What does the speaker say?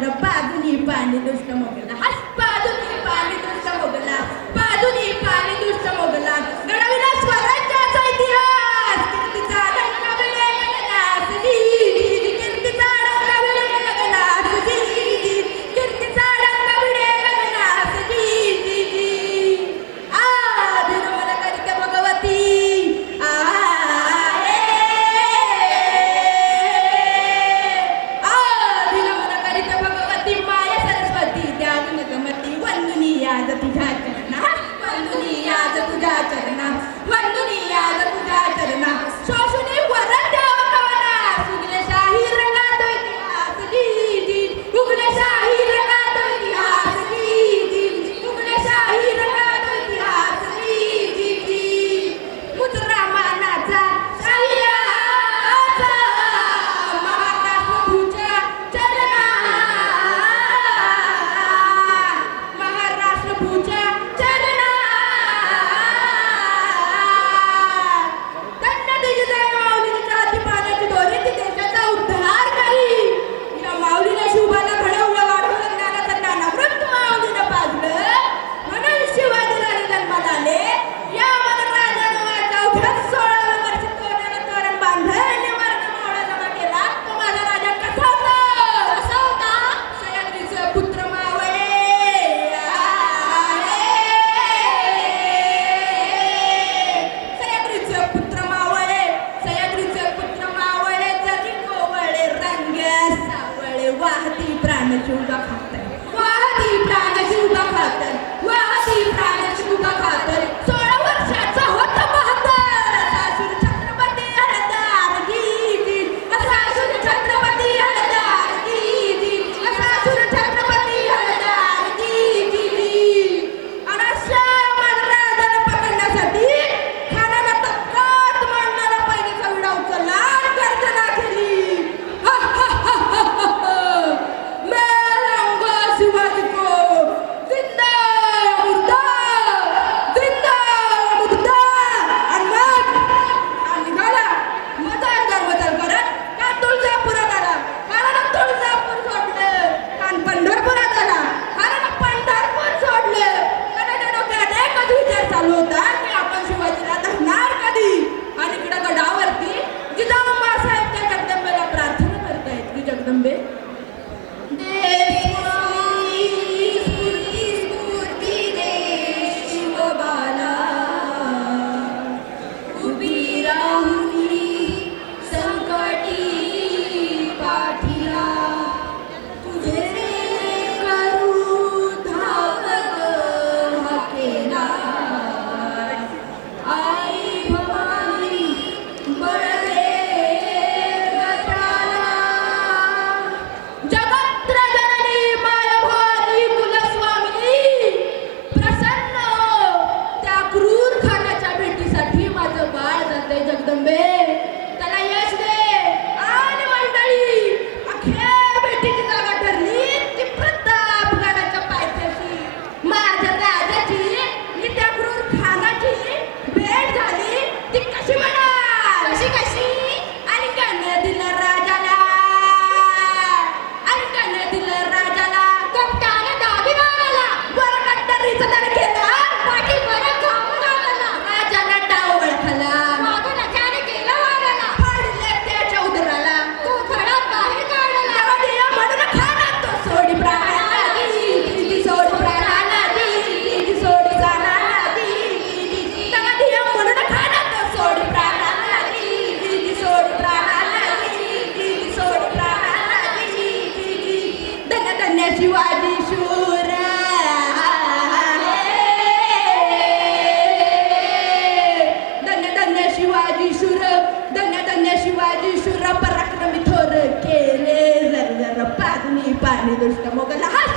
جرب بعض يبان لوش كمو كده حسب चालू होता की आपण शिवाजीला धरणार कधी? आणि इकडे गडावरती जिजाऊ मासाहेब त्या जगदंबेला प्रार्थना करतायत की जगदंबे. देवी Também. शिवाजी शूर. धन्य धन्य शिवाजी शूर धन्य धन्य शिवाजी शूर. पराक्रमी थोर केले. जर जर पाणी पाणी दुष्ट मोगला.